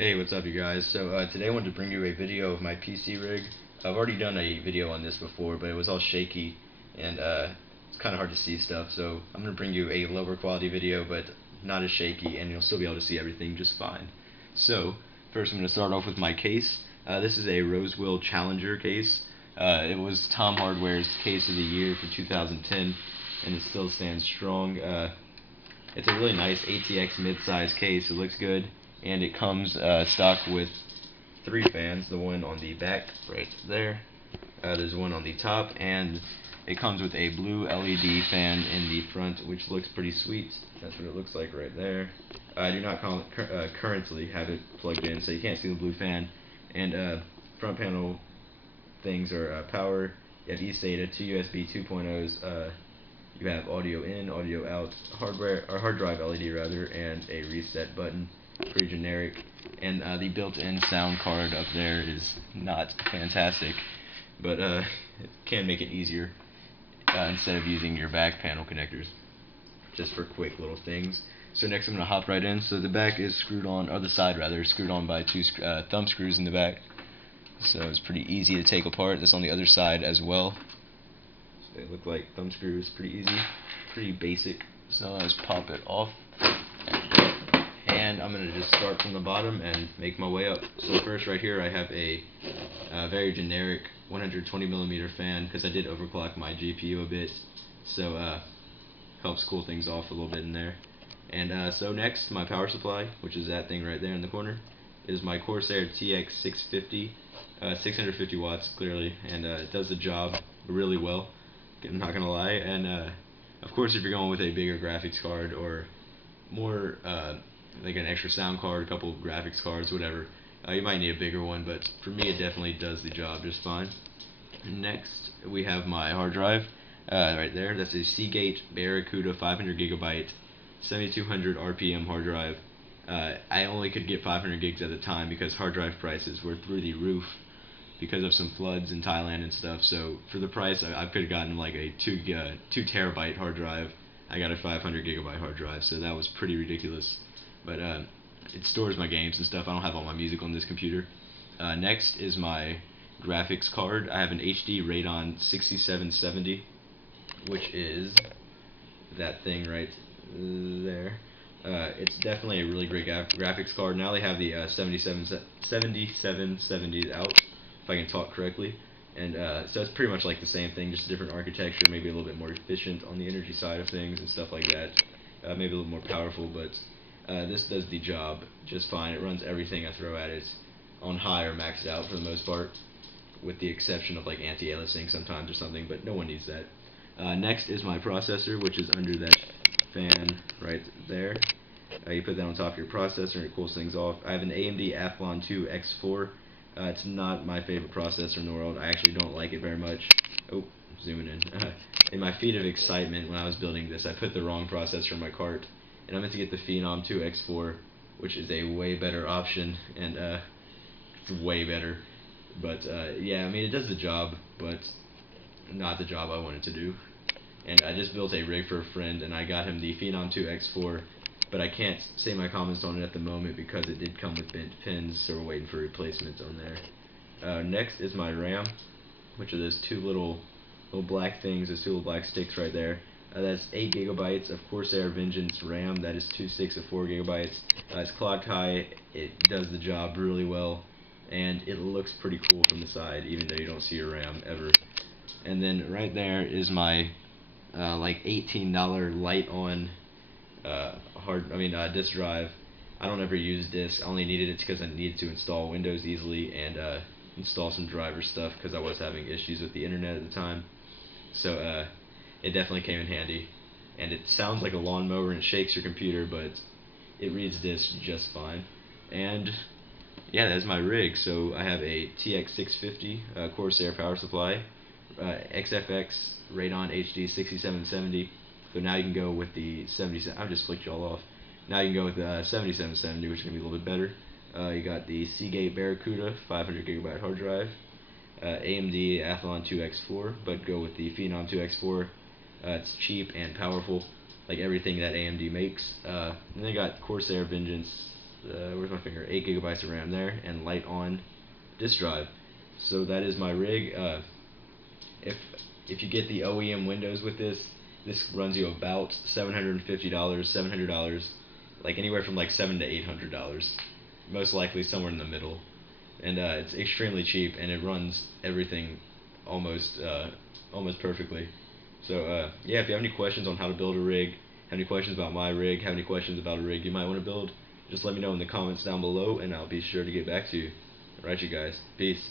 Hey, what's up you guys? Today I wanted to bring you a video of my PC rig. I've already done a video on this before, but it was all shaky and it's kind of hard to see stuff, so I'm going to bring you a lower quality video but not as shaky, and you'll still be able to see everything just fine. So first I'm going to start off with my case. This is a Rosewell Challenger case. It was Tom Hardware's case of the year for 2010 and it still stands strong. It's a really nice ATX mid-size case. It looks good, and it comes stock with 3 fans. The one on the back right there. There's one on the top, and it comes with a blue LED fan in the front, which looks pretty sweet. That's what it looks like right there. I do not currently have it plugged in, so you can't see the blue fan. And front panel things are power. You have eSATA, 2 USB 2.0s. You have audio in, audio out, hardware or hard drive LED rather, and a reset button. Pretty generic. And the built-in sound card up there is not fantastic, but it can make it easier instead of using your back panel connectors, just for quick little things. So next I'm going to hop right in. So the back is screwed on, or the side rather, is screwed on by 2 thumb screws in the back. So it's pretty easy to take apart. This on the other side as well. They look like thumb screws, pretty easy, pretty basic. So let's pop it off. And I'm going to just start from the bottom and make my way up. So first right here I have a very generic 120mm fan, because I did overclock my GPU a bit. So helps cool things off a little bit in there. And so next, my power supply, which is that thing right there in the corner, is my Corsair TX 650, 650 watts clearly, and it does the job really well. I'm not gonna lie. And of course, if you're going with a bigger graphics card or more like an extra sound card, a couple graphics cards, whatever, you might need a bigger one, but for me it definitely does the job just fine. Next we have my hard drive right there. That's a Seagate Barracuda 500GB 7200 RPM hard drive. I only could get 500 gigs at a time because hard drive prices were through the roof because of some floods in Thailand and stuff. So for the price, I could have gotten like a 2 terabyte hard drive. I got a 500GB hard drive, so that was pretty ridiculous. But it stores my games and stuff. I don't have all my music on this computer. Next is my graphics card. I have an HD Radeon 6770, which is that thing right there. It's definitely a really great graphics card. Now they have the 7770s out, if I can talk correctly, and so it's pretty much like the same thing, just a different architecture, maybe a little bit more efficient on the energy side of things and stuff like that, maybe a little more powerful, but this does the job just fine. It runs everything I throw at it on high or maxed out for the most part, with the exception of like anti-aliasing sometimes or something, but no one needs that. Next is my processor, which is under that fan right there. You put that on top of your processor and it cools things off. I have an AMD Athlon 2 X4. It's not my favorite processor in the world. I actually don't like it very much. Oh, zooming in. In my feat of excitement when I was building this, I put the wrong processor in my cart, and I meant to get the Phenom 2 X4, which is a way better option, and it's way better. But yeah, I mean, it does the job, but not the job I wanted to do. And I just built a rig for a friend, and I got him the Phenom 2 X4, but I can't say my comments on it at the moment because it did come with bent pins, so we're waiting for replacements on there. Next is my RAM, which are those 2 little black things, those 2 little black sticks right there. That's 8GB of Corsair Vengeance RAM. That is 2 sticks of 4GB. It's clock high. It does the job really well, and it looks pretty cool from the side, even though you don't see your RAM ever. And then right there is my like $18 Lite-On disk drive. I don't ever use disk. I only needed it because I needed to install Windows easily and install some driver stuff because I was having issues with the internet at the time. So it definitely came in handy. And it sounds like a lawnmower and it shakes your computer, but it reads disk just fine. And yeah, that's my rig. So I have a TX 650 Corsair power supply, XFX Radeon HD 6770. So now you can go with the 77. I've just flicked y'all off. Now you can go with the 7770, which is going to be a little bit better. You got the Seagate Barracuda 500GB hard drive, AMD Athlon 2 X4, but go with the Phenom 2 X4. It's cheap and powerful, like everything that AMD makes. And they got Corsair Vengeance where's my finger? 8 gigabytes of RAM there, and light on disk drive. So that is my rig. If if you get the OEM Windows with this, this runs you about $750, $700, like anywhere from like $700 to $800. Most likely somewhere in the middle, and it's extremely cheap, and it runs everything almost perfectly. So yeah, if you have any questions on how to build a rig, have any questions about my rig, have any questions about a rig you might want to build, just let me know in the comments down below, and I'll be sure to get back to you. Alright, you guys. Peace.